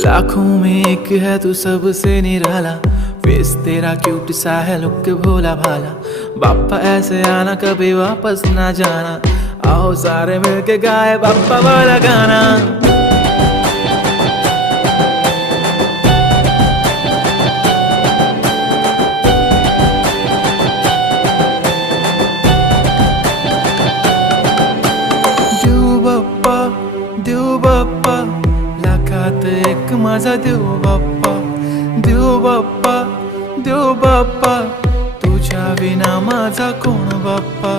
लाखों में एक है तू सबसे निराला, फेस तेरा क्यूट सा है, लुक भोला भाला। बाप्पा ऐसे आना कभी वापस ना जाना, आओ सारे मिलके गाए बाप्पा वाला गाना। देव बाप्पा लाखात एक माझा देव बाप्पा, देव बाप्पा, देव बाप्पा, तुझ्या विना माझा कोण बाप्पा।